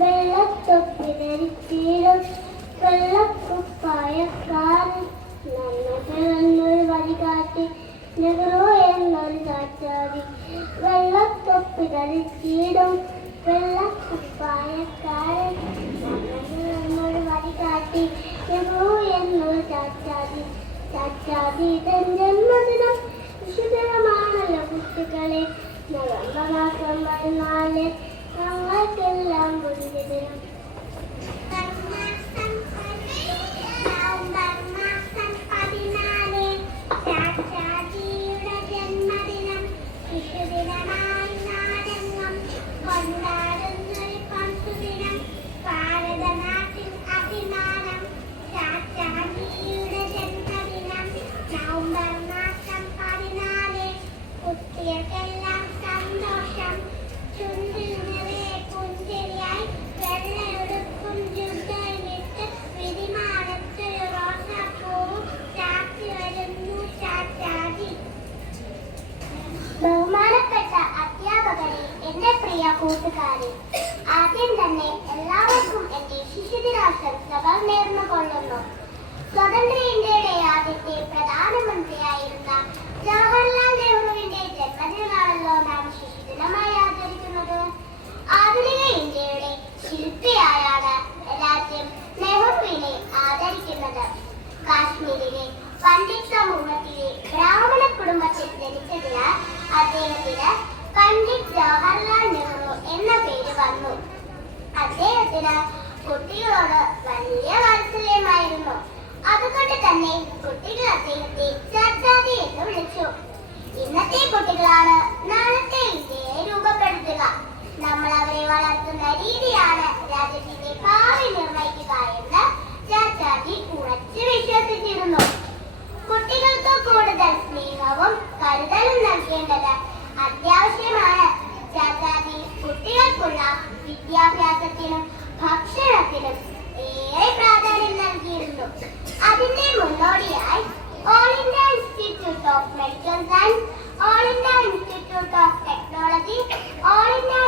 വെള്ളത്തൊപ്പി ധരിച്ചിടും വെള്ളക്കുപ്പായക്കാരൻ നന്മകൾ എന്നൊരു വഴികാട്ടി നെഹ്റു എന്നൊരു ചാച്ചാതി വെള്ളത്തൊപ്പി ധരിച്ചിടും വെള്ളക്കുപ്പായക്കാരൻ നന്മകൾ എന്നൊരു വഴികാട്ടി നെഹ്റു എന്നൊരു ചാച്ചാതി ചാച്ചാതി തൻ ജന്മദിനം വിശുദ്ധമാണല്ലോ കുട്ടികളെ. നവംബർ മാസം പതിനാല് ഞങ്ങൾക്കെല്ലാം പുതിയദിനം അദ്ദേഹത്തിന് പണ്ഡിറ്റ് ജവഹർലാൽ നെഹ്റു എന്ന പേര് വന്നു. അദ്ദേഹത്തിന് കുട്ടികളോട് വലിയ വാത്സല്യമായിരുന്നു. അതുകൊണ്ട് തന്നെ കുട്ടികൾ അദ്ദേഹത്തെ ചാച്ചാതി എന്ന് വിളിച്ചു. ഇന്നത്തെ കുട്ടികളാണ് നാളത്തെ ഇന്ത്യയെ രൂപപ്പെടുത്തുക. നമ്മൾ അവരെ വളർത്തുന്ന രീതിയാണ് രാജ്യത്തിന്റെ ഭാവി നിർണയിക്കുക എന്ന് ചാച്ചാജി ഉറച്ചു വിശ്വസിച്ചിരുന്നു. കുട്ടികൾക്ക് കൂടുതൽ സ്നേഹവും കരുതലും നൽകേണ്ടത് അത്യാവശ്യമാണ്. ചാച്ചാജി കുട്ടികൾക്കുള്ള വിദ്യാഭ്യാസത്തിനും ഭക്ഷണത്തിനും ഏറെ പ്രാധാന്യം നൽകിയിരുന്നു. അതിന്റെ മുന്നോടിയായി all India institute of medical science all India institute of technology all India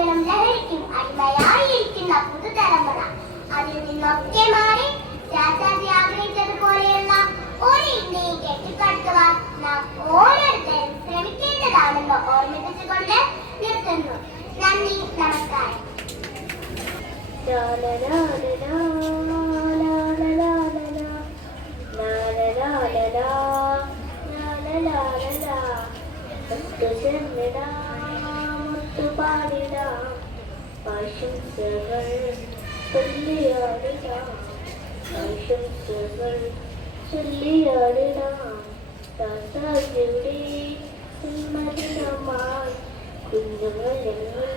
മയക്കുമരുന്നിനും ലഹരിക്കും അടിമയായിരിക്കുന്ന പുതുതലമുറ അതിൽ നിന്നൊക്കെ മാറി രാജാജി ആഗ്രഹിച്ചതുപോലെയുള്ള ഒരു ഇന്ത്യയും കെട്ടിപ്പടുത്തുവാൻ നാം ഓരോരുത്തരും ശ്രമിക്കേണ്ടതാണെന്ന് ഓർമ്മിപ്പിച്ചുകൊണ്ട് നിർത്തുന്നു നന്ദി നമസ്കാരം La പാട്ടുപാടിടാം ആശംസകൾ ചൊല്ലിയാടിടാം ആശംസകൾ ചൊല്ലിയാടിടാം ദാസാജിയുടെ ഉന്മതിനമായി കുഞ്ഞുങ്ങളെന്നും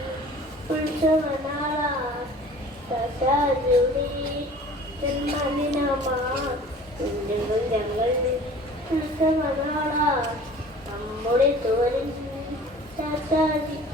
ഉത്സവനാളാം ദാസാജിയുടെ ജന്മദിനമായി കുഞ്ഞുങ്ങൾ ഞങ്ങൾ ഉത്സവനാളാം നമ്മുടെ തോരൻ ദാസാജി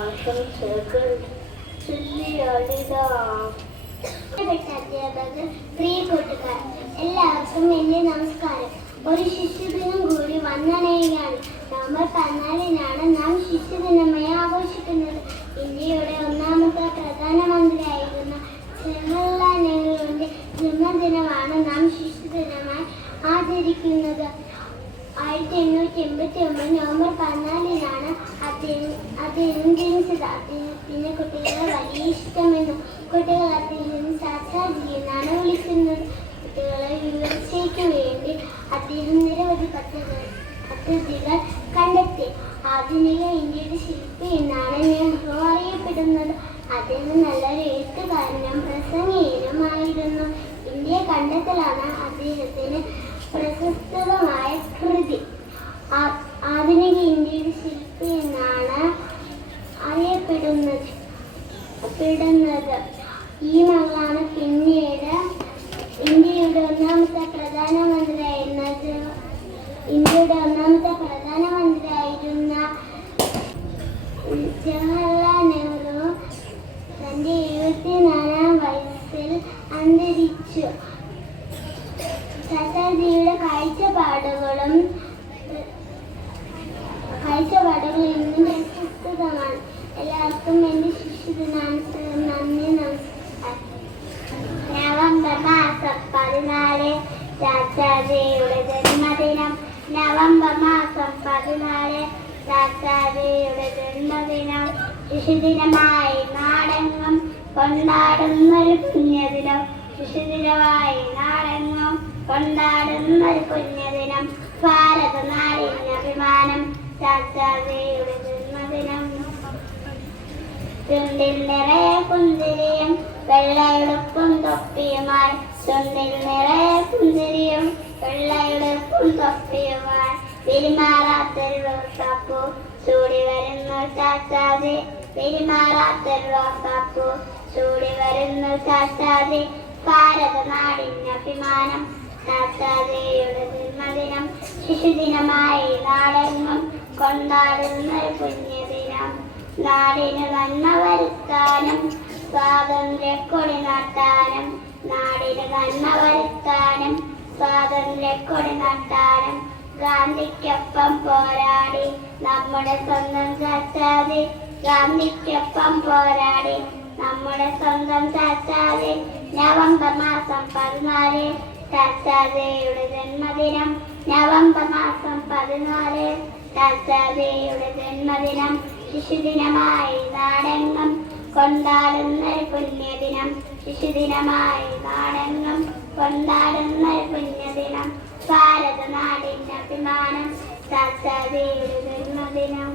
ആശംസകൾ എല്ലാവർക്കും എന്റെ നമസ്കാരം. ഒരു ശിശുദിനം കൂടി വന്നണയുകയാണ്. നവംബർ പതിനാലിനാണ് നാം ശിശുദിനമായി ആഘോഷിക്കുന്നത്. ഇന്ത്യയുടെ ഒന്നാമത്തെ പ്രധാനമന്ത്രിയായിരുന്ന ജവഹർലാൽ നെഹ്റുവിന്റെ ജന്മദിനമാണ് നാം ശിശുദിനമായി ആചരിക്കുന്നത്. ആയിരത്തി എണ്ണൂറ്റി എൺപത്തി ഒമ്പത് നവംബർ പതിനാലിനാണ് അദ്ദേഹം ജനിച്ചത് അദ്ദേഹത്തിന് കുട്ടികളെ വലിയ ഇഷ്ടമെന്നും കുട്ടികൾ അദ്ദേഹം ചാച്ചാജി എന്നാണ് വിളിക്കുന്നത്. കുട്ടികളെ വിവരിച്ചയ്ക്ക് വേണ്ടി അദ്ദേഹം നിരവധി പദ്ധതികൾ പദ്ധതികൾ കണ്ടെത്തി. ആധുനിക ഇന്ത്യയുടെ ശില്പി എന്നാണ് നെഹ്റു അറിയപ്പെടുന്നത്. അദ്ദേഹം നല്ലൊരു എഴുത്തുകാരനും പ്രസംഗീയനുമായിരുന്നു ഇന്ത്യ കണ്ടെത്തലാണ് അദ്ദേഹത്തിന് പ്രശസ്തമായ കൃതി. ആധുനിക ഇന്ത്യയുടെ ശില്പി എന്നാണ് അറിയപ്പെടുന്നത്. പെടുന്നത് ഈ മകളാണ് പിന്നീട് ഇന്ത്യയുടെ ഒന്നാമത്തെ പ്രധാനമന്ത്രിയായിരുന്ന ജവ- ഇന്ത്യയുടെ ഒന്നാമത്തെ പ്രധാനമന്ത്രിയായിരുന്ന ജവഹർലാൽ നെഹ്റു തന്റെ എഴുപത്തിനാലാം വയസ്സിൽ അന്തരിച്ചു ചാച്ചാജിയുടെ കാഴ്ചപ്പാടുകളും കാഴ്ചപ്പാടുകൾ ഇന്നും പ്രശസ്തമാണ് എല്ലാവർക്കും എന്റെ ശിശുദിനാനത്തിന് നന്ദി നമസ്കാരം നവംബർ മാസം പതിനാല് ചാച്ചാജിയുടെ ജന്മദിനം നവംബർ മാസം പതിനാല് ചാച്ചാജിയുടെ ജന്മദിനം ശിശുദിനമായി നാടെങ്ങും കൊണ്ടാടുന്നൊരു പുണ്യദിനം ശിശുദിനമായി നാടെങ്ങും കൊണ്ടാടുന്നൊരു പുണ്യദിനം ഭാരത നാടിന് അഭിമാനം ചാച്ചാജിയുടെ ജന്മദിനം ചുണ്ടിൽ നിറയെ പുന്തിരിയും വെള്ളയുടുപ്പും തൊപ്പിയുമായി ചുണ്ടിൽ നിറയെ പുഞ്ചിരിയും വെള്ളയുടുപ്പും തൊപ്പിയുമായി പെരുമാറാത്തൊരു റോസാപ്പൂ ചൂടി വരുന്നു ചാച്ചാതെ പെരുമാറാത്തൊരു റോസാപ്പൂ ചൂടി വരുന്നു ചാച്ചാതെ ഭാരത നാടിന് അഭിമാനം ചാച്ചാതയുടെ ജന്മദിനം ശിശുദിനമായി നാടെങ്ങും കൊണ്ടാടുന്ന പുണ്യദിനം. നാടിന് നന്മ വരുത്താനും സ്വാതന്ത്ര്യ കൊടി നാട്ടാനും നാടിന് നന്മ വരുത്താനും സ്വാതന്ത്ര്യ കൊടി നാട്ടാനും ഗാന്ധിക്കൊപ്പം പോരാടി നമ്മുടെ സ്വന്തം ചാച്ചാതെ. ഗാന്ധിക്കൊപ്പം പോരാടി നമ്മുടെ സ്വന്തം ചാച്ചാതെ. നവംബർ മാസം പതിനാല് ചാച്ചാതയുടെ ജന്മദിനം. നവംബർ മാസം പതിനാല് ചാച്ചാതയുടെ ജന്മദിനം ശിശുദിനമായി നാടെങ്ങും കൊണ്ടാടുന്ന പുണ്യദിനം ശിശുദിനമായി നാടെങ്ങും കൊണ്ടാടുന്ന പുണ്യദിനം പുണ്യദിനം ഭാരതനാടിന്റെ അഭിമാനം സാക്ഷാത്കരിക്കുന്ന ജന്മദിനം.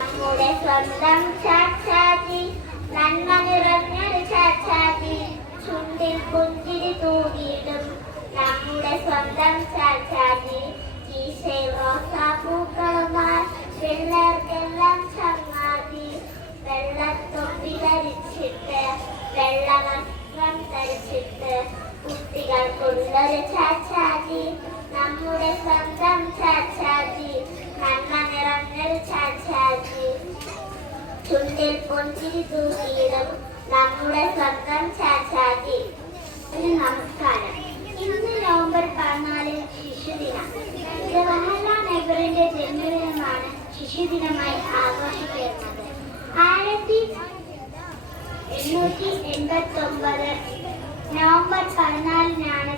നമ്മുടെ സ്വന്തം ചാച്ചാജി നന്മ നിറഞ്ഞൊരു ചാച്ചാജി ചുണ്ടിൽ പുഞ്ചിരി തൂകിയിടും. നമ്മുടെ സ്വന്തം ചാച്ചാജി പിള്ളേർക്കെല്ലാം ചങ്ങാതി. വെള്ളത്തൊപ്പി ധരിച്ചിട്ട് വെള്ള വസ്ത്രം ധരിച്ചിട്ട് കുട്ടികൾക്കുള്ളൊരു ചാച്ചാജി നമ്മുടെ സ്വന്തം ചാച്ചാജി നന്മ നിറഞ്ഞൊരു ചാച്ചാജി ചുണ്ടിൽ പൊഞ്ചിരി നമ്മുടെ സ്വന്തം ചാച്ചാജി ഒരു നമസ്കാരം. നവംബർ പതിനാല് ശിശുദിനം. ജവഹർലാൽ നെഹ്റുവിന്റെ ജന്മദിനമാണ് ശിശുദിനമായി ആഘോഷിക്കുന്നത്. ആയിരത്തി എണ്ണൂറ്റി എൺപത്തി ഒമ്പത് നവംബർ പതിനാലിനാണ്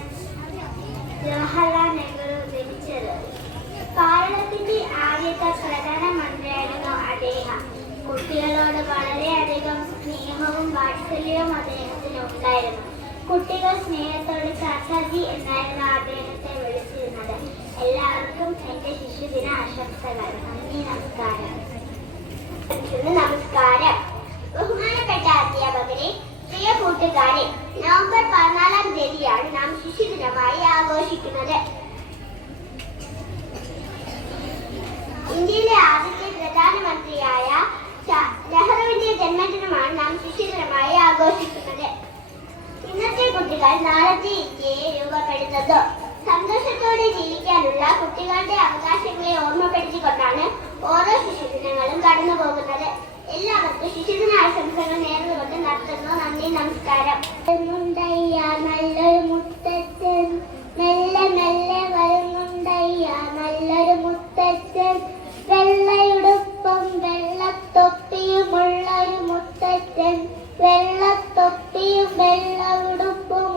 ജവഹർലാൽ നെഹ്റു ജനിച്ചത്. ഭാരതത്തിന്റെ ആദ്യത്തെ പ്രധാനമന്ത്രിയായിരുന്നു അദ്ദേഹം. കുട്ടികളോട് വളരെയധികം സ്നേഹവും വാത്സല്യവും അദ്ദേഹത്തിന് ഉണ്ടായിരുന്നു. കുട്ടികൾ സ്നേഹത്തോട് ചാച്ചാജി എന്നായിരുന്നു അദ്ദേഹത്തെ വിളിച്ചിരുന്നത്. എല്ലാവർക്കും എന്റെ ശിശുദിന ആശംസകൾ. നന്ദി നമസ്കാരം. നമസ്കാരം. ബഹുമാനപ്പെട്ട അധ്യാപകരെ പ്രിയ കൂട്ടുകാരെ നവംബർ പതിനാലാം തീയതിയാണ് നാം ശിശുദിനമായി ആഘോഷിക്കുന്നത്. ഇന്ത്യയിലെ ആദ്യത്തെ പ്രധാനമന്ത്രിയായ നെഹ്റുവിന്റെ ജന്മദിനമാണ് നാം ശിശുദിനമായി ആഘോഷിക്കുന്നത്. ഇന്നത്തെ കുട്ടികൾ നാളത്തെ ഇന്ത്യയെ രൂപപ്പെടുത്തുന്നു സന്തോഷത്തോടെ ജീവിക്കാനുള്ള കുട്ടികളുടെ അവകാശങ്ങളെ ഓർമ്മപ്പെടുത്തിക്കൊണ്ടാണ് ഓരോ ശിശുദിനങ്ങളും കടന്നു പോകുന്നത്. എല്ലാവർക്കും ശിശുദിന ആശംസകൾ നേർന്നുകൊണ്ട് നടത്തുന്നു. നന്ദി നമസ്കാരം. വരുന്നുണ്ടയ്യ നല്ലൊരു മുത്തച്ഛൻ. മെല്ലെ മെല്ലെ വരുന്നുണ്ടയ്യ നല്ലൊരു മുത്തച്ഛൻ. വെള്ളയുടുപ്പും വെള്ളത്തൊപ്പിയുമുള്ളൊരു മുത്തച്ഛൻ. വെള്ളത്തൊപ്പിയും വെള്ളയുടുപ്പുമുള്ളൊരു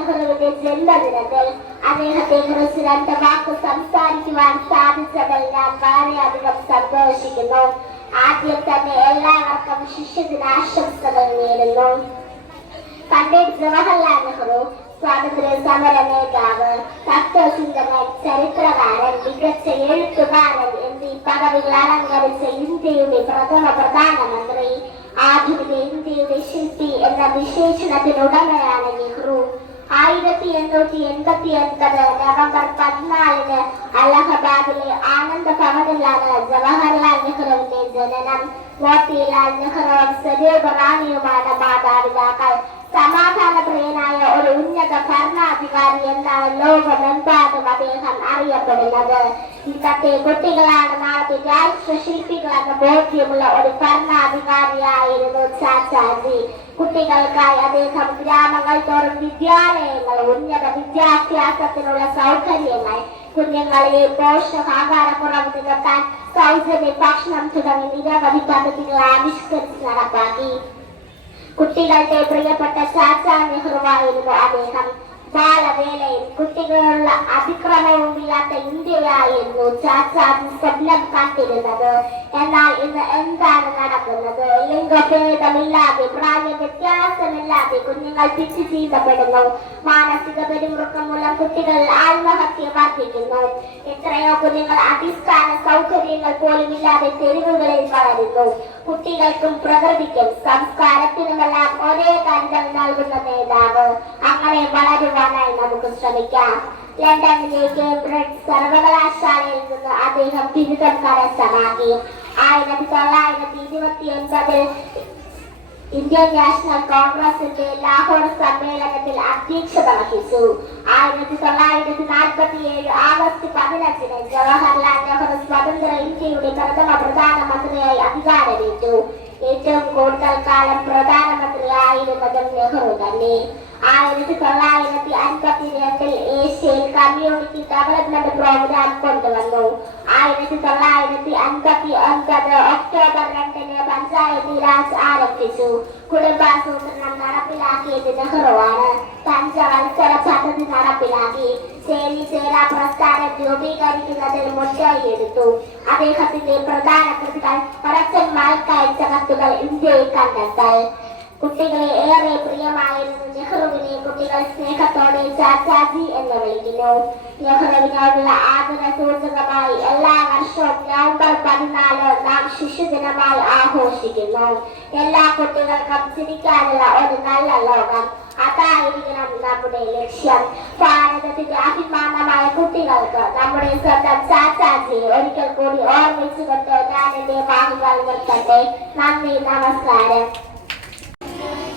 നെഹ്റുവിന്റെ ജന്മദിനത്തിൽ അദ്ദേഹത്തെ കുറിച്ച് രണ്ട് വാക്ക് സംസാരിക്കുവാൻ സാധിച്ചതിൽ ഞാൻ വളരെയധികം സന്തോഷിക്കുന്നു ആദ്യം തന്നെ എല്ലാവർക്കും ശിശുദിനാശംസകൾ നേരുന്നു പണ്ഡിറ്റ് ജവഹർലാൽ നെഹ്റു സ്വാതന്ത്ര്യ സമര നേതാവ് തത്വചിന്തകൻ ചരിത്രകാരൻ മികച്ച എഴുത്തുകാരൻ എന്നീ പദവികൾ അലങ്കരിച്ച ഇന്ത്യയുടെ പ്രഥമ പ്രധാനമന്ത്രി ആധുനിക ഇന്ത്യയുടെ ശില്പി എന്ന വിശേഷണത്തിനുടമയാണ് നെഹ്റു. ആയിരത്തി എണ്ണൂറ്റി എൺപത്തി ഒൻപത് നവംബർ പതിനാലിന് അലഹബാദിലെ ആനന്ദ ഭവനിലാണ് ജവഹർലാൽ നെഹ്റുവിന്റെ ജനനം. മോത്തിലാൽ നെഹ്റുവും സ്വരൂപ റാണിയുമാണ് മാതാപിതാക്കൾ. സമാധാന പ്രിയനായ ഒരു ഉന്നത ഭരണാധികാരി എന്നാണ് ലോകമെമ്പാടും അദ്ദേഹം അറിയപ്പെടുന്നത്. ഇന്നത്തെ കുട്ടികളാണ് നാളത്തെ രാഷ്ട്രശില്പികളെന്ന ബോധ്യമുള്ള ഒരു ഭരണാധികാരിയായിരുന്നു ചാച്ചാജി. കുട്ടികൾക്കായി അദ്ദേഹം ഗ്രാമങ്ങൾ തോറും വിദ്യാലയങ്ങൾ ഉന്നത വിദ്യാഭ്യാസത്തിനുള്ള സൗകര്യങ്ങൾ കുഞ്ഞുങ്ങളെ പോഷകാഹാരക്കുറവ് നികത്താൻ സൗജന്യ ഭക്ഷണം തുടങ്ങി നിരവധി പദ്ധതികൾ ആവിഷ്കരിച്ച് നടപ്പാക്കി. കുട്ടികളുടെ പ്രിയപ്പെട്ട ചാച്ചാ നെഹ്റുവായിരുന്നു അദ്ദേഹം. ബാലവേലയിൽ കുട്ടികളുള്ള അതിക്രമവും ഇല്ലാത്ത ഇന്ത്യയായിരുന്നു ചാച്ചാജി സ്വപ്നം കണ്ടിരുന്നത് എന്നാൽ ഇന്ന് എന്താണ് നടക്കുന്നത്? ലിംഗഭേദമില്ലാതെ പ്രായ വ്യത്യാസമില്ലാതെ കുഞ്ഞുങ്ങൾ പിച്ചു ചെയ്യപ്പെടുന്നു മാനസിക പെരുമുറുക്കം മൂലം കുട്ടികളിൽ ആത്മഹത്യ വർദ്ധിക്കുന്നു. എത്രയോ കുഞ്ഞുങ്ങൾ അടിസ്ഥാന സൗകര്യങ്ങൾ പോലും ഇല്ലാതെ തെരുവുകളിൽ വളരുന്നു. കുട്ടികൾക്കും പ്രകൃതിക്കും സംസ്കാരത്തിനുമെല്ലാം ഒരേ കരുതൽ നൽകുന്ന നേതാവ് അങ്ങനെ വളരുവാനായി നമുക്ക് ശ്രമിക്കാം. ലണ്ടനിലെ കേംബ്രിഡ്ജ് സർവകലാശാലയിൽ നിന്ന് അദ്ദേഹം ബിരുദം കരസ്ഥമാക്കി. ആയിരത്തി തൊള്ളായിരത്തി ഇരുപത്തി ഒൻപതിൽ ഇന്ത്യൻ നാഷണൽ കോൺഗ്രസിന്റെ ലാഹോർ സമ്മേളനത്തിൽ അധ്യക്ഷത വഹിച്ചു. ആയിരത്തി തൊള്ളായിരത്തി നാൽപ്പത്തി ഏഴ് ആഗസ്റ്റ് പതിനഞ്ചിന് ജവഹർലാൽ നെഹ്റു സ്വതന്ത്ര ഇന്ത്യയുടെ പ്രഥമ പ്രധാനമന്ത്രിയായി അധികാരമേറ്റു. ഏറ്റവും കൂടുതൽ കാലം പ്രധാനമന്ത്രിയായിരുന്നതും നെഹ്റു തന്നെ. ആയിരത്തി തൊള്ളായിരത്തി അൻപത്തി രണ്ടിൽ ഏഷ്യയിൽ കമ്മ്യൂണിറ്റി ഡെവലപ്മെന്റ് പ്രോഗ്രാം കൊണ്ടുവന്നു. ആയിരത്തി തൊള്ളായിരത്തി അൻപത്തി ഒൻപത് ഒക്ടോബർ രണ്ടിന് പഞ്ചായത്തി രാജ് ആരംഭിച്ചു. കുടുംബാസൂത്രണം നടപ്പിലാക്കിയത് നെഹ്റുവാണ്. പഞ്ചവത്സര പദ്ധതി നടപ്പിലാക്കി. ശേരി ചേര പ്രസ്ഥാനം രൂപീകരിക്കുന്നതിൽ മുൻകൈയെടുത്തു അദ്ദേഹത്തിന്റെ പ്രധാന കൃതികൾ പറച്ചന്മാർക്കയച്ച കത്തുകൾ ഇന്ത്യയിൽ കണ്ടെത്തൽ. കുട്ടികളെ ഏറെ പ്രിയമായിരുന്നു നെഹ്റുവിനെ കുട്ടികൾ സ്നേഹത്തോടെ ചാച്ചാജി എന്ന് വിളിക്കുന്നു. നെഹ്റുവിനോടുള്ള ആദര സൂചകമായി എല്ലാ വർഷവും നവംബർ പതിനാല് നാം ശിശുദിനമായി ആഘോഷിക്കുന്നു. എല്ലാ കുട്ടികൾക്കും ചിരിക്കാനുള്ള ഒരു നല്ല ലോകം. അതായിരിക്കണം നമ്മുടെ ലക്ഷ്യം. ഭാരതത്തിന്റെ അഭിമാനമായ കുട്ടികൾക്ക് നമ്മുടെ സ്വന്തം ചാച്ചാജിയെ ഒരിക്കൽ കൂടി ഓർമ്മിച്ചുകൊണ്ട് ഞാൻ എന്റെ വാക്കുകൾ നിർത്തട്ടെ. നന്ദി നമസ്കാരം. ചാച്ചാജിയുടെ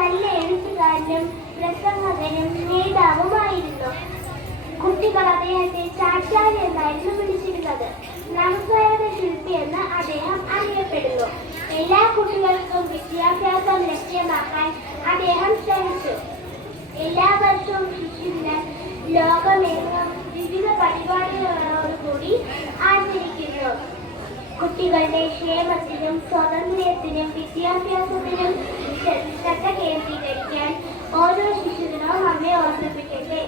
നല്ല എഴുത്തുകാരനും പ്രസംഗകനും നേതാവുമായിരുന്നു. കുട്ടികൾ അദ്ദേഹത്തെ ചാച്ചാൻ എന്നായിരുന്നു വിളിച്ചിരുന്നത്. നമസ്കാര ശില്പി എന്ന് അദ്ദേഹം അറിയപ്പെടുന്നു. എല്ലാ കുട്ടികൾക്കും വിദ്യാഭ്യാസം ലഭ്യമാക്കാൻ അദ്ദേഹം ശ്രമിച്ചു. എല്ലാ വർഷവും ശിശുദിനം ലോകമെങ്ങും വിവിധ പരിപാടികളോടുകൂടി ആചരിക്കുന്നു. കുട്ടികളുടെ ക്ഷേമത്തിനും സ്വാതന്ത്ര്യത്തിനും വിദ്യാഭ്യാസത്തിനും ശ്രദ്ധ കേന്ദ്രീകരിക്കാൻ ഓരോ ശിശുദിനവും നമ്മെ ഓർമ്മിപ്പിക്കട്ടെ.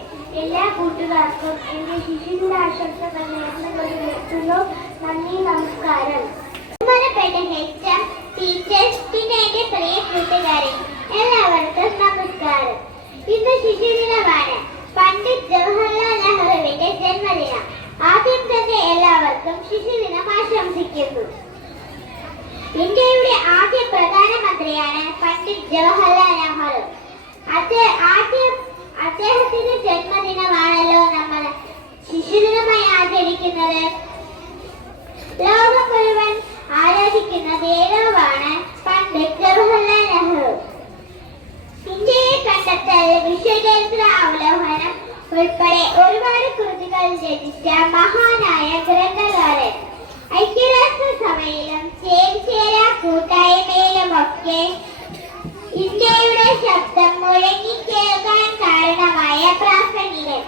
എല്ലാ കൂട്ടുകാർക്കും എന്റെ ശിശുദിനാശംസകൾ ആശംസകൾ നിർത്തുന്നു നന്ദി നമസ്കാരം. ബഹുമാനപ്പെട്ട ഹെച്ച് ടീച്ചേഴ്സ് പിന്നെ എന്റെ പ്രിയ കൂട്ടുകാരെ എല്ലാവർക്കും നമസ്കാരം. ഇന്ന് ശിശുദിനമാണ്. പണ്ഡിറ്റ് ജവഹർലാൽ നെഹ്റുവിന്റെ ജന്മദിനം. ആദ്യം തന്നെ എല്ലാവർക്കും ശിശുദിനം ആശംസിക്കുന്നു. ഇന്ത്യയുടെ ആദ്യ പ്രധാനമന്ത്രിയാണ് പണ്ഡിറ്റ് ജവഹർലാൽ നെഹ്റു. ആദ്യം അദ്ദേഹത്തിന്റെ ജന്മദിനമാണല്ലോ നമ്മൾ ശിശുദിനമായി ആചരിക്കുന്നത്. ലോകം മുഴുവൻ ആരാധിക്കുന്ന നേതാവാണ് പണ്ഡിറ്റ് ജവഹർലാൽ നെഹ്റു. ഇന്ത്യയെ കണ്ടെത്തൽ വിശ്വചരിത്ര അവലോകനം ഉൾപ്പെടെ ഒരുപാട് കൃതികൾ രചിച്ച മഹാനായ ഗ്രന്ഥകാരൻ ഐക്യരാഷ്ട്ര സഭയിലും ചേരിചേര കൂട്ടായ്മയിലുമൊക്കെ ഇന്ത്യയുടെ ശബ്ദം മുഴങ്ങി കേൾക്കാൻ കാരണമായ പ്രാസംഗികൻ.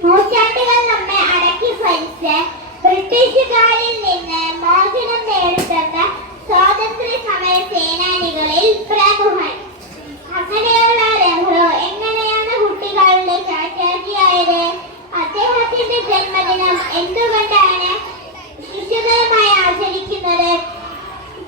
നൂറ്റാണ്ടുകൾ നമ്മെ അടക്കി ഭരിച്ച് ബ്രിട്ടീഷുകാരിൽ നിന്ന് മോചനം നേടിത്തന്ന സ്വാതന്ത്ര്യ സമര സേനാനികളിൽ പ്രമുഖൻ അങ്ങനെയുള്ള നെഹ്റു എങ്ങനെയാണ് കുട്ടികളുടെ ചാച്ചാജിയായത് അദ്ദേഹത്തിന്റെ ജന്മദിനം എന്തുകൊണ്ടാണ് ശിശുദിനമായി ആചരിക്കുന്നത്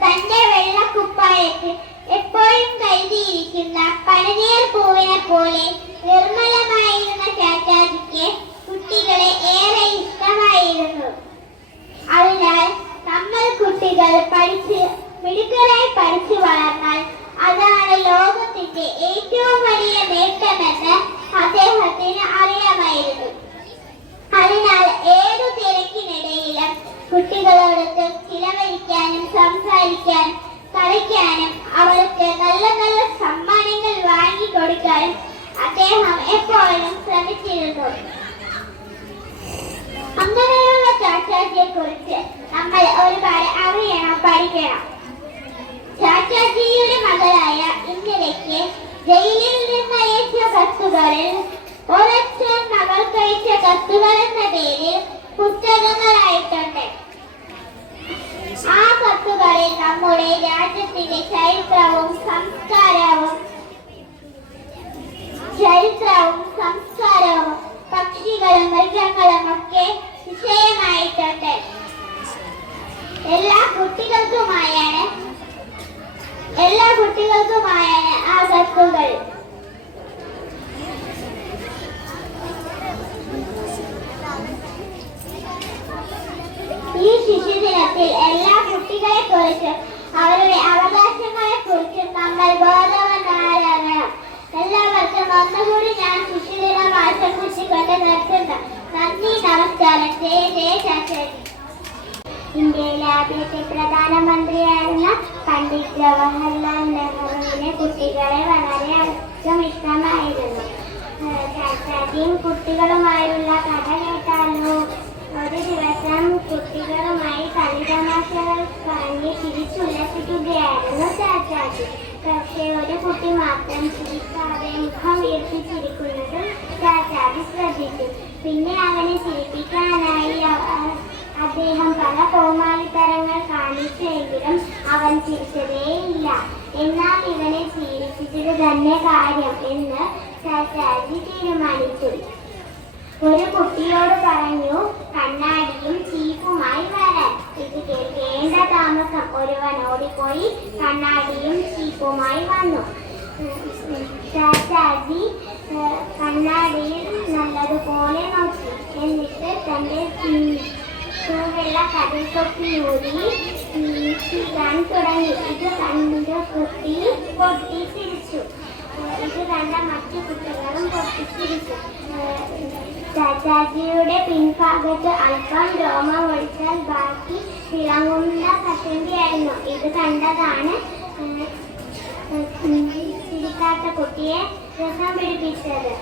തന്റെ വെള്ളക്കുപ്പായത്തിൽ എപ്പോഴും കരുതിയിരിക്കുന്ന പഴനീർ പൂവിനെ പോലെ നിർമ്മലമായിരുന്ന ചാച്ചാജിക്ക് കുട്ടികളെ ഏറെ ഇഷ്ടമായിരുന്നു അതിനാൽ നമ്മൾ കുട്ടികൾ പഠിച്ച് മിടുക്കരായി പഠിച്ചു വളർന്നാൽ അതാണ് ലോകത്തിന്റെ ഏറ്റവും വലിയ നേട്ടമെന്ന് അദ്ദേഹത്തിന് അറിയാമായിരുന്നു അതിനാൽ ഏതു തിരക്കിനിടയിലും കുട്ടികളോടൊത്ത് ചിലവഴിക്കാനും സംസാരിക്കാനും കളിക്കാനും അവർക്ക് നല്ല നല്ല സമ്മാനങ്ങൾ വാങ്ങിക്കൊടുക്കാനും അദ്ദേഹം എപ്പോഴും ശ്രമിച്ചിരുന്നു. അങ്ങനെയുള്ള ചാച്ചാജിയെ കുറിച്ച് നമ്മൾ ഒരുപാട് അറിയണം പഠിക്കണം. ചാച്ചാജിയുടെ മകളായ ഇന്ദിരയ്ക്ക് ജയിലിൽ നിന്ന് അയച്ച കത്തുകളിൽ ഒരച്ഛൻ മകൾക്ക് അയച്ച കത്തുകൾ എന്ന പേരിൽ പുസ്തകങ്ങളായിട്ടുണ്ട് ആ കത്തുകളിൽ നമ്മുടെ രാജ്യത്തിന്റെ ചരിത്രവും സംസ്കാരവും ചരിത്രവും സംസ്കാരവും പക്ഷികളും മൃഗങ്ങളും ഒക്കെ വിഷയമായിട്ടുണ്ട്. എല്ലാ കുട്ടികൾക്കുമായാണ് എല്ലാ കുട്ടികൾക്കുമായാണ് ആ കത്തുകൾ ഈ ശിശുദിനത്തിൽ എല്ലാ കുട്ടികളെ കുറിച്ചും അവരുടെ അവകാശങ്ങളെ കുറിച്ചും നമ്മൾ ബോധവാന്മാരാകണം എല്ലാവർക്കും ഒന്നുകൂടി ഞാൻ ശിശുദിനം ആശംസിച്ചുകൊണ്ട് നിർത്തുന്നു നന്ദി നമസ്കാരം. ജയ ജയ ചാച്ചേരി ഇന്ത്യയിലെ ആദ്യത്തെ പ്രധാനമന്ത്രിയായിരുന്ന പണ്ഡിറ്റ് ജവഹർലാൽ നെഹ്റുവിന് കുട്ടികളെ വളരെ അധികം ഇഷ്ടമായിരുന്നു ചാച്ചാജിയും കുട്ടികളുമായുള്ള കഥ കേട്ടാലോ? ഒരു ദിവസം കുട്ടികളുമായി കളിതമാശകൾ പറഞ്ഞ് തിരിച്ചുല്ലസിക്കുകയായിരുന്നു പക്ഷേ ഒരു കുട്ടി മാത്രം ചിരിക്കാതെ മുഖം വീർപ്പിച്ചിരിക്കുന്നത് രാജാവ് ശ്രദ്ധിച്ചു പിന്നെ അവനെ ചിരിപ്പിക്കാനായി അദ്ദേഹം പല കോമാളിത്തരങ്ങൾ കാണിച്ചെങ്കിലും അവൻ ചിരിച്ചതേയില്ല എന്നാൽ ഇവനെ ചിരിപ്പിച്ചത് തന്നെ കാര്യം എന്ന് ചാച്ചാജി തീരുമാനിച്ചു ഒരു കുട്ടിയോട് പറഞ്ഞു കണ്ണാടിയും ചീപ്പുമായി വരാൻ ഇത് കേൾക്കേണ്ട താമസം ഒരുവൻ ഓടിപ്പോയി കണ്ണാടിയും ചീപ്പുമായി വന്നു ചാച്ചാജി കണ്ണാടിയിൽ നല്ലതുപോലെ നോക്കി എന്നിട്ട് തന്റെ ചൂടുള്ള കടൽ തൊപ്പി ഊരി ചെയ്യാൻ തുടങ്ങി ഇത് കണ്ട് കുട്ടി പൊട്ടി ചിരിച്ചു ഏഹ് ഇത് കണ്ട മറ്റു കുട്ടികളും പൊട്ടിച്ചിരിച്ചു ചാച്ചാജിയുടെ പിൻഭാഗത്ത് അല്പം രോമം ഒഴിച്ചാൽ ബാക്കി തിളങ്ങുന്ന കഷണ്ടിയായിരുന്നു ഇത് കണ്ടതാണ് ചിരിക്കാത്ത കുട്ടിയെ രസം പിടിപ്പിച്ചത്.